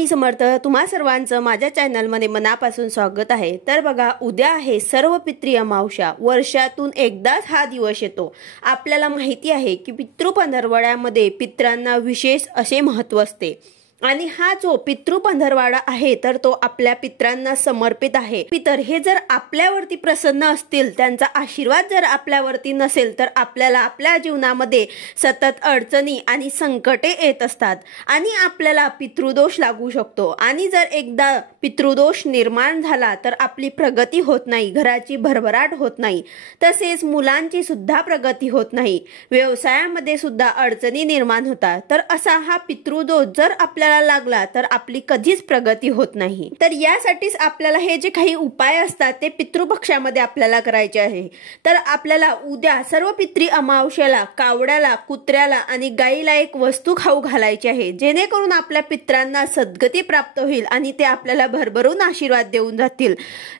स्वामी समर्थ। तुम्हा सर्वांचं माझ्या चॅनलमध्ये मनापासून स्वागत आहे। तर बघा, उद्या आहे सर्व पितृ अमावस्या। वर्षातून एकदाच हा दिवस येतो। आपल्याला माहिती आहे की पितृ पंधरवड्यामध्ये पितरांना विशेष असे महत्त्व असते आणि हा जो पितृ पंधरवाडा आहे तर तो आपल्या पितरांना समर्पित आहे। पितर हे जर आपल्यावरती प्रसन्न असतील, त्यांचा आशीर्वाद जर आपल्यावरती नसेल तर आपल्याला आपल्या जीवनामध्ये सतत अडचणी आणि संकटे येत असतात आणि आपल्याला पितृदोष लागू शकतो। आणि जर एकदा पितृदोष निर्माण झाला तर आपली प्रगती होत नाही, घराची भरभराट होत नाही, तसेच मुलांची सुद्धा प्रगती होत नाही, व्यवसायामध्ये सुद्धा अडचणी निर्माण होतात। तर असा हा पितृदोष जर आपल्या लागला तर आपली कधीच प्रगती होत नाही। तर यासाठीच आपल्याला हे जे काही उपाय असतात ते पितृपक्षामध्ये आपल्याला करायचे आहे। तर आपल्याला उद्या सर्व पितृ अमावस्याला कावड्याला, कुत्र्याला आणि गाईला एक वस्तू खाऊ घालायची आहे, जेणेकरून आपल्या पितरांना सद्गती प्राप्त होईल आणि ते आपल्याला भरभरून आशीर्वाद देऊन जातील।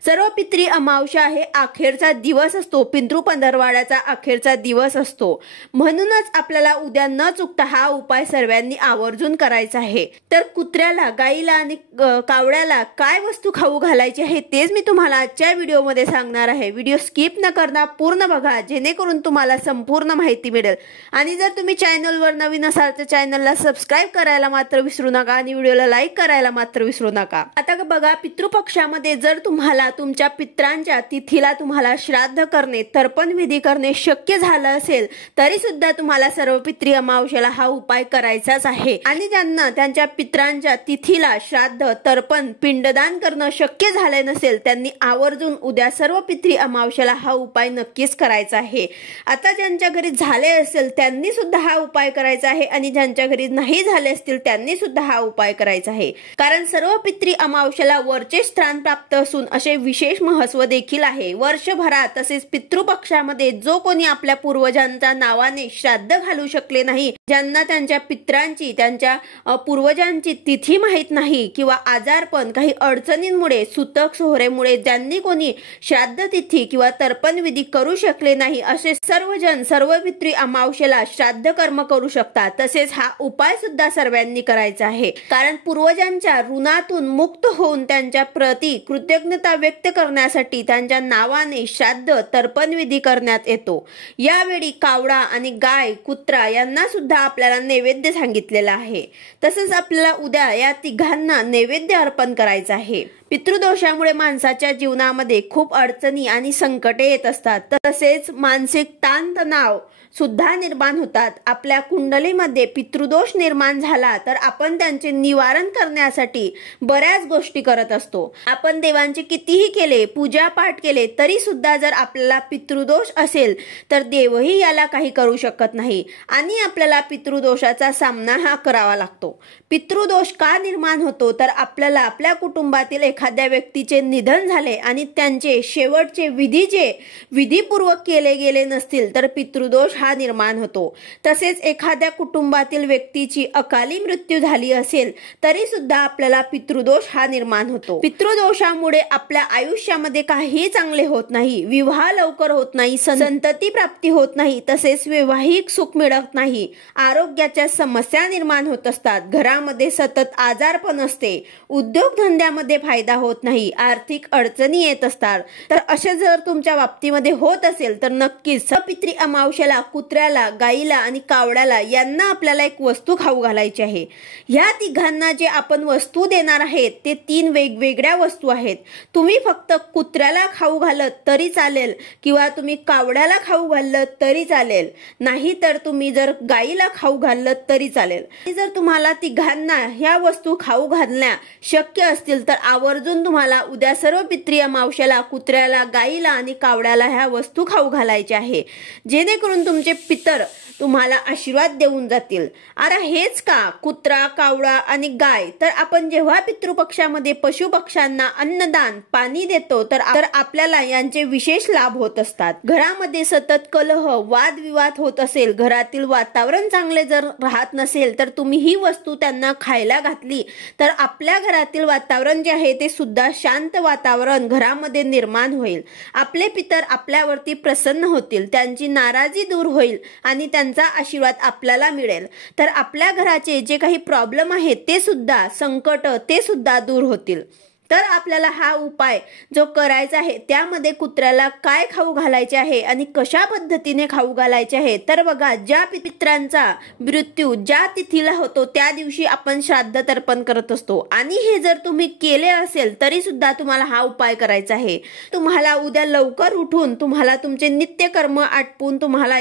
सर्व पितृ अमावस्या हे अखेरचा दिवस असतो, पितृ पंधरवाड्याचा अखेरचा दिवस असतो, म्हणूनच आपल्याला उद्या न चुकता हा उपाय सर्वांनी आवर्जून करायचा आहे। तर कुत्र्याला, गाईला आणि कावड्याला काय वस्तू खाऊ घालायची आहे तेच मी तुम्हाला आजच्या व्हिडिओमध्ये सांगणार आहे। व्हिडिओ स्किप न करता पूर्ण बघा, जेणेकरून तुम्हाला संपूर्ण माहिती मिळेल। आणि जर तुम्ही चॅनलवर नवीन असाल तर चॅनलला सबस्क्राइब करायला मात्र विसरू नका आणि व्हिडिओला लाईक करायला मात्र विसरू नका। आता बघा, पितृपक्षामध्ये जर तुम्हाला तुमच्या पितरांच्या तिथीला तुम्हाला श्राद्ध करणे, तर्पण विधी करणे शक्य झालं असेल तरी सुद्धा तुम्हाला सर्व पितृ अमावस्याला हा उपाय करायचाच आहे। आणि ज्यांना त्यांच्या पितरांच्या तिथीला श्राद्ध, तर्पण, पिंडदान करणं शक्य झाले नसेल त्यांनी आवर्जून उद्या सर्व पितृ अमावस्याला हा उपाय नक्कीच करायचा आहे। आता ज्यांच्या घरी झाले असेल त्यांनी सुद्धा हा उपाय करायचा आहे आणि ज्यांच्या घरी नाही झाले असतील त्यांनी सुद्धा हा उपाय करायचा आहे। कारण सर्व पितृ अमावस्याला वरचे स्थान प्राप्त असून असे विशेष महत्त्व देखील आहे। वर्षभरात तसेच पितृपक्षामध्ये जो कोणी आपल्या पूर्वजांच्या नावाने श्राद्ध घालू शकले नाही, ज्यांना त्यांच्या पितरांची, त्यांच्या पूर्वजांची तिथी माहित नाही किंवा आजारपण, काही अडचणींमुळे, सुतक सोहरेमुळे ज्यांनी कोणी श्राद्ध तिथी किंवा तर्पण विधी करू शकले नाही, असे सर्वजण सर्व पितृ अमावस्याला श्राद्ध कर्म करू शकतात। तसेच हा उपाय सुद्धा सर्वांनी करायचा आहे, कारण पूर्वजांच्या ऋणातून मुक्त होऊन त्यांच्या प्रती कृतज्ञता व्यक्त करण्यासाठी त्यांच्या नावाने श्राद्ध, तर्पण विधी करण्यात येतो। यावेळी कावडा आणि गाय, कुत्रा यांना सुद्धा आपल्याला नैवेद्य सांगितलेला आहे। तसेच आपल्याला उद्या या तिघांना नैवेद्य अर्पण करायचं आहे। पितृदोषामुळे माणसाच्या जीवनामध्ये खूप अडचणी आणि संकटे येत असतात, तसेच मानसिक ताणतणाव सुद्धा निर्माण होतात। आपल्या कुंडलीमध्ये पितृदोष निर्माण झाला तर आपण त्यांचे निवारण करण्यासाठी बऱ्याच गोष्टी करत असतो। आपण देवांचे कितीही केले, पूजा पाठ केले तरी सुद्धा जर आपल्याला पितृदोष असेल तर देवही याला काही करू शकत नाही आणि आपल्याला पितृदोषाचा सामना हा करावा लागतो। पितृदोष का निर्माण होतो तर आपल्याला आपल्या कुटुंबातील एखाद्या व्यक्तीचे निधन झाले आणि त्यांचे शेवटचे विधी जे विधीपूर्वक केले गेले नसतील तर पितृदोष हा निर्माण होतो। तसेच एखाद्या कुटुंबातील व्यक्तीची अकाली मृत्यू झाली असेल तरी सुद्धा आपल्याला पितृदोष हा निर्माण होतो। पितृदोषामुळे आपल्या आयुष्यामध्ये काही चांगले होत नाही, विवाह लवकर होत नाही, संतती प्राप्ती होत नाही, तसेच वैवाहिक सुख मिळत नाही, आरोग्याच्या समस्या निर्माण होत असतात, घरामध्ये सतत आजारपण असते, उद्योगधंद्यामध्ये फायदा होत नाही, आर्थिक अडचणी येत असतात। तर असे जर तुमच्या बाबतीमध्ये होत असेल तर नक्कीच पितृ अमावस्याला कुत्र्याला, गाईला आणि कावड्याला यांना आपल्याला एक वस्तू खाऊ घालायची आहे। ह्या तिघांना जे आपण वस्तू देणार आहेत ते 3 वेगवेगळ्या वस्तू आहेत। तुम्ही फक्त कुत्र्याला खाऊ घालत तरी चालेल किंवा तुम्ही कावड्याला खाऊ घालत तरी चालेल, नाही तर तुम्ही जर गाईला खाऊ घालत तरी चालेल। जर तुम्हाला तिघांना ह्या वस्तू खाऊ घालण्या शक्य असतील तर आवर्जून तुम्हाला उद्या सर्व पितृ अमावस्याला कुत्र्याला, गाईला आणि कावड्याला ह्या वस्तू खाऊ घालायच्या आहे, जेणेकरून तुमचे पितर तुम्हाला आशीर्वाद देऊन जातील। आता हेच का, कुत्रा, कावडा आणि गाय, तर आपण जेव्हा पितृपक्षामध्ये पशुपक्ष्यांना अन्नदान, पाणी देतो तर आपल्याला यांचे विशेष लाभ होत असतात। घरामध्ये सतत कलह, वादविवाद होत असेल, घरातील वातावरण चांगले जर राहत नसेल तर तुम्ही ही वस्तू त्यांना खायला घातली तर आपल्या घरातील वातावरण जे आहे ते सुद्धा शांत वातावरण घरामध्ये निर्माण होईल। आपले पितर आपल्यावरती प्रसन्न होतील, त्यांची नाराजी दूर होईल आणि त्यांचा आशीर्वाद आपल्याला मिळेल, तर आपल्या घराचे जे काही प्रॉब्लेम आहेत ते सुद्धा, संकट ते सुद्धा दूर होतील. तर आपल्याला हा उपाय जो करायचा आहे त्यामध्ये कुत्र्याला काय खाऊ घालायचे आहे आणि कशा पद्धतीने खाऊ घालायचे आहे, तर बघा, ज्या पित्रांचा मृत्यू ज्या तिथीला होतो त्या दिवशी आपण श्राद्ध तर्पण करत असतो आणि हे जर तुम्ही केले असेल तरी सुद्धा तुम्हाला हा उपाय करायचा आहे. तुम्हाला उद्या लवकर उठून तुम्हाला तुमचे नित्यकर्म आटपून तुम्हाला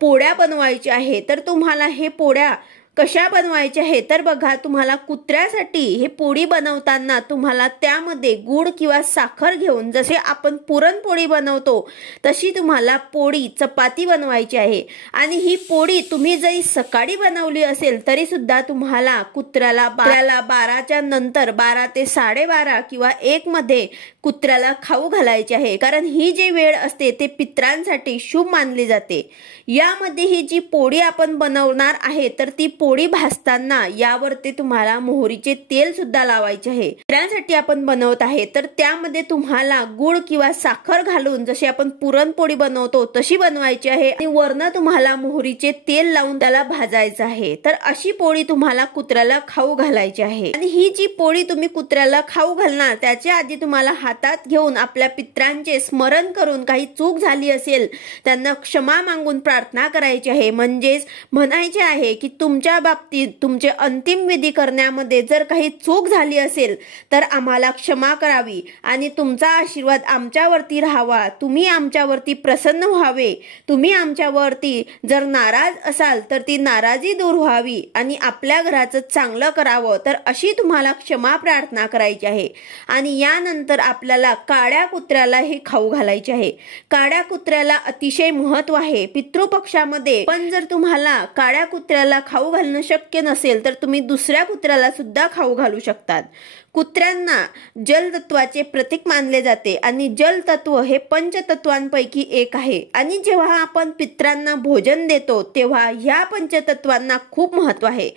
पोळ्या बनवायच्या आहे. तर तुम्हाला हे पोळ्या कशा बनवायचे आहे, तर बघा, तुम्हाला कुत्र्यासाठी हे पोळी बनवताना तुम्हाला त्यामध्ये गूळ किंवा साखर घेऊन, जसे आपण पुरणपोळी बनवतो तशी तुम्हाला पोळी चपाती बनवायची आहे. आणि ही पोळी तुम्ही जरी सकाळी बनवली असेल तरी सुद्धा तुम्हाला कुत्र्याला 12च्या नंतर 12 ते 12:30 किंवा 1 मध्ये कुत्र्याला खाऊ घालायचे आहे. कारण ही जी वेळ असते ते पित्रांसाठी शुभ मानली जाते. यामध्ये ही जी पोळी आपण बनवणार आहे तर ती पोळी भाजताना यावरती तुम्हाला मोहरीचे तेल सुद्धा लावायचे आहे. पित्रांसाठी आपण बनवत आहे तर त्यामध्ये तुम्हाला गुळ किंवा साखर घालून, जशी आपण पुरणपोळी बनवतो तशी बनवायची आहे आणि वरनं तुम्हाला मोहरीचे तेल लावून त्याला भाजायचं आहे. तर अशी पोळी तुम्हाला कुत्र्याला खाऊ घालायची आहे. आणि ही जी पोळी तुम्ही कुत्र्याला खाऊ घालणार त्याच्या आधी तुम्हाला हातात घेऊन आपल्या पित्रांचे स्मरण करून, काही चूक झाली असेल त्यांना क्षमा मागून प्रार्थना करायची आहे. म्हणजेच म्हणायचे आहे की तुमच्या बाबतीत तुमचे अंतिम विधी करण्यामध्ये जर काही चूक झाली असेल तर आम्हाला क्षमा करावी आणि तुमचा आशीर्वाद आमच्यावरती राहावा. तुम्ही आमच्यावरती प्रसन्न व्हावे. तुम्ही आमच्यावरती जर नाराज असाल तर ती नाराजी दूर व्हावी आणि आपल्या घराचं चांगलं करावं. तर अशी तुम्हाला क्षमा प्रार्थना करायची आहे. आणि यानंतर आपल्याला काळ्या कुत्र्याला हे खाऊ घालायचे आहे. काळ्या कुत्र्याला अतिशय महत्व आहे पितृपक्षामध्ये. पण जर तुम्हाला काळ्या कुत्र्याला खाऊ घालणं शक्य नसेल तर तुम्ही दुसऱ्या कुत्र्याला सुद्धा खाऊ घालू शकतात. कुत्र्यांना जलतत्वाचे प्रतीक मानले जाते आणि जलतत्व हे पंचतत्वांपैकी एक आहे. आणि जेव्हा आपण पित्रांना भोजन देतो तेव्हा ह्या पंचतत्वांना खूप महत्व आहे.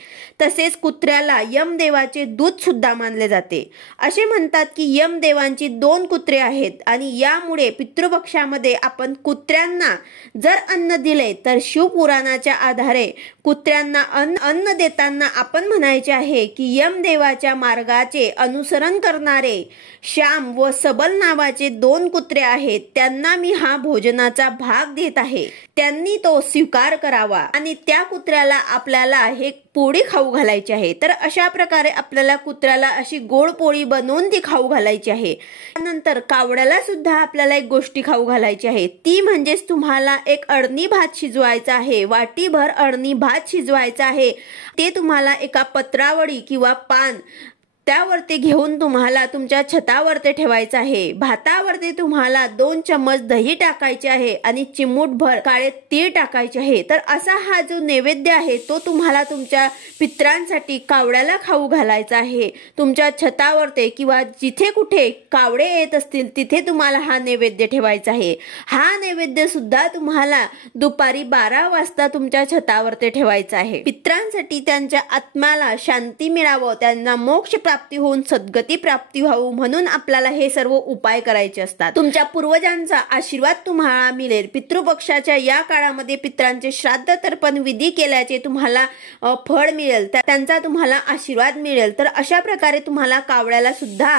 तसेच कुत्र्याला यमदेवाचे दूत सुद्धा मानले जाते. असे म्हणतात की यमदेवांची 2 कुत्रे आहेत आणि यामुळे पितृपक्षामध्ये आपण कुत्र्यांना जर अन्न दिले तर शिवपुराणाच्या आधारे कुत्र्यांना अन्न देताना आपण म्हणायचे आहे की यमदेवाच्या मार्गाचे अनुसरण करणारे श्याम व सबल नावाचे 2 कुत्रे आहेत, त्यांना मी हा भोजनाचा भाग देत आहे. त्यांनी तो स्वीकार करावा आणि त्या कुत्र्याला आपल्याला हे पोळी खाऊ घालायची आहे. तर अशा प्रकारे आपल्याला कुत्र्याला अशी गोड पोळी बनवून ती खाऊ घालायची आहे. त्यानंतर कावड्याला सुद्धा आपल्याला एक गोष्टी खाऊ घालायची आहे. ती म्हणजेच तुम्हाला एक अळणी भात शिजवायचा आहे. वाटीभर अळणी भात शिजवायचा आहे. ते तुम्हाला एका पत्रावळी किंवा पान त्यावरती घेऊन तुम्हाला तुमच्या छतावरती ठेवायचं आहे. भातावरती तुम्हाला 2 चम्मच दही टाकायचे आहे आणि चिमूटभर काळे तीळ टाकायचे आहे. तर असा हा जो नैवेद्य आहे तो तुम्हाला तुमच्या पित्रांसाठी कावड्याला खाऊ घालायचा आहे. तुमच्या छतावरती किंवा जिथे कुठे कावडे येत असतील तिथे तुम्हाला हा नैवेद्य ठेवायचा आहे. हा नैवेद्य सुद्धा तुम्हाला दुपारी 12 वाजता तुमच्या छतावरती ठेवायचा आहे. पित्रांसाठी त्यांच्या आत्म्याला शांती मिळावं, त्यांना मोक्ष प्राप्ती होऊन सद्गती प्राप्ती व्हावी म्हणून आपल्याला हे सर्व उपाय करायचे असतात. तुमच्या पूर्वजांचा आशीर्वाद तुम्हाला मिळेल. पितृपक्षाच्या या काळामध्ये पित्रांचे श्राद्ध तर्पण विधी केल्याचे तुम्हाला फळ मिळेल, त्यांचा तुम्हाला आशीर्वाद मिळेल. तर अशा प्रकारे तुम्हाला कावड्याला सुद्धा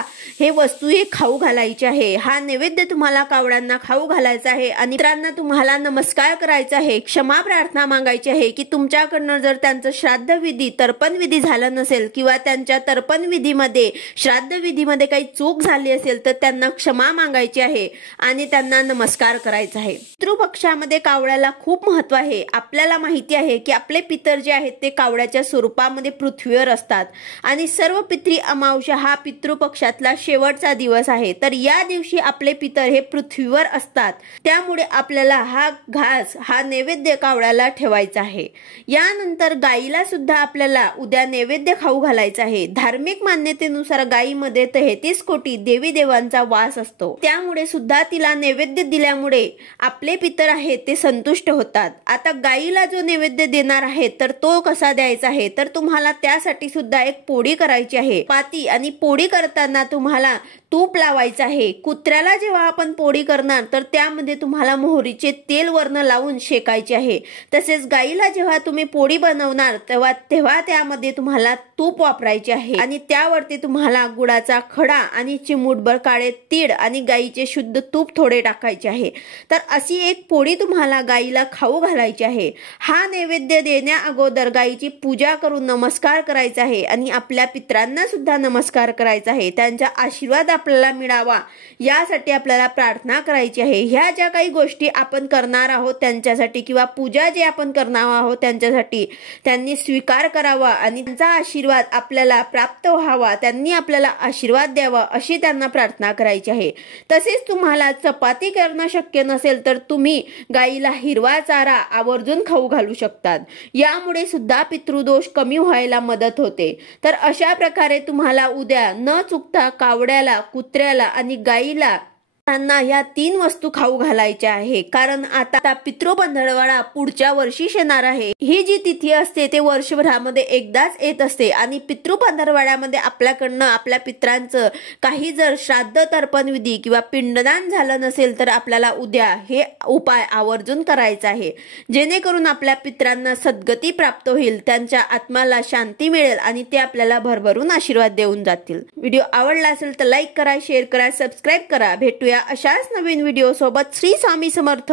हे वस्तू हे खाऊ घालायचे आहे. हा नैवेद्य तुम्हाला कावड्यांना खाऊ घालायचा आहे आणि मित्रांना तुम्हाला नमस्कार करायचा आहे, क्षमा प्रार्थना मागायची आहे की तुमच्याकडनं जर त्यांचं श्राद्ध विधी तर्पण विधी झालं नसेल किंवा त्यांच्या तर्पण विधी श्राद्ध विधीमध्ये काही चूक झाली असेल तर त्यांना क्षमा मागायची आहे आणि त्यांना नमस्कार करायचा आहे. पितृपक्षामध्ये कावड्याला खूप महत्व आहे. आपल्याला माहिती आहे की आपले पितर जे आहेत ते कावड्याच्या स्वरूपामध्ये पृथ्वीवर असतात आणि सर्व पितृ अमावस्या हा पितृपक्षातला शेवटचा दिवस आहे. तर या दिवशी आपले पितर हे पृथ्वीवर असतात. त्यामुळे आपल्याला हा घास, हा नैवेद्य कावड्याला ठेवायचा आहे. यानंतर गाईला सुद्धा आपल्याला उद्या नैवेद्य खाऊ घालायचा आहे. धार्मिक मान्यतेनुसार गायीमध्ये 33 कोटी देवी देवांचा वास असतो, त्यामुळे सुद्धा तिला नैवेद्य दिल्यामुळे आपले पितर आहेत ते संतुष्ट होतात। आता गायीला जो नैवेद्य देणार आहे तर तो कसा द्यायचा आहे, तर तुम्हाला त्यासाठी सुद्धा एक पोळी करायची आहे। पाती आणि पोळी करताना तुम्हाला तूप लावायचं आहे। कुत्र्याला जेव्हा आपण पोळी करणार तर त्यामध्ये तुम्हाला मोहरीचे तेल वर्ण लावून शेकायचे आहे। तसेच गायीला जेव्हा तुम्ही पोळी बनवणार तेव्हा त्यामध्ये तुम्हाला तूप वापरायचे आहे आणि त्यावरती तुम्हाला गुळाचा खडा आणि चिमूटभर काळे तीळ आणि गायीचे शुद्ध तूप थोडे टाकायचे आहे। तर अशी एक पोळी तुम्हाला गायीला खाऊ घालायची आहे। हा नैवेद्य देण्या अगोदर गायीची पूजा करून नमस्कार करायचा आहे आणि आपल्या पितरांना सुद्धा नमस्कार करायचा आहे। त्यांचा आशीर्वाद आपल्याला मिळावा यासाठी आपल्याला प्रार्थना करायची आहे। ह्या ज्या काही गोष्टी आपण करणार आहोत त्यांच्यासाठी किंवा पूजा जे आपण करणार आहोत त्यांच्यासाठी त्यांनी स्वीकार करावा आणि त्यांचा आशीर्वाद आपल्याला प्राप्त व्हावा, त्यांनी आपल्याला आशीर्वाद द्यावा अशी त्यांना प्रार्थना करायची आहे। तसेच तुम्हाला चपाती करणं शक्य नसेल तर तुम्ही गायीला हिरवा चारा आवर्जून खाऊ घालू शकतात, यामुळे सुद्धा पितृदोष कमी व्हायला मदत होते। तर अशा प्रकारे तुम्हाला उद्या न चुकता कावड्याला, कुत्र्याला आणि गायीला या 3 वस्तू खाऊ घालायच्या आहे, कारण आता पितृपंधरवडा पुढच्या वर्षी येणार आहे। ही जी तिथी असते ते वर्षभरामध्ये एकदाच येत असते आणि पितृपंधरवड्यामध्ये आपल्याकडनं आपल्या पित्रांचं काही जर श्राद्ध तर्पण विधी किंवा पिंडदान झालं नसेल तर आपल्याला उद्या हे उपाय आवर्जून करायचा आहे, जेणेकरून आपल्या पित्रांना सद्गती प्राप्त होईल, त्यांच्या आत्म्याला शांती मिळेल आणि ते आपल्याला भरभरून आशीर्वाद देऊन जातील। व्हिडिओ आवडला असेल तर लाईक करा, शेअर करा, सबस्क्राईब करा। भेटूया अशाच नवीन व्हिडिओ सोबत। श्री स्वामी समर्थ।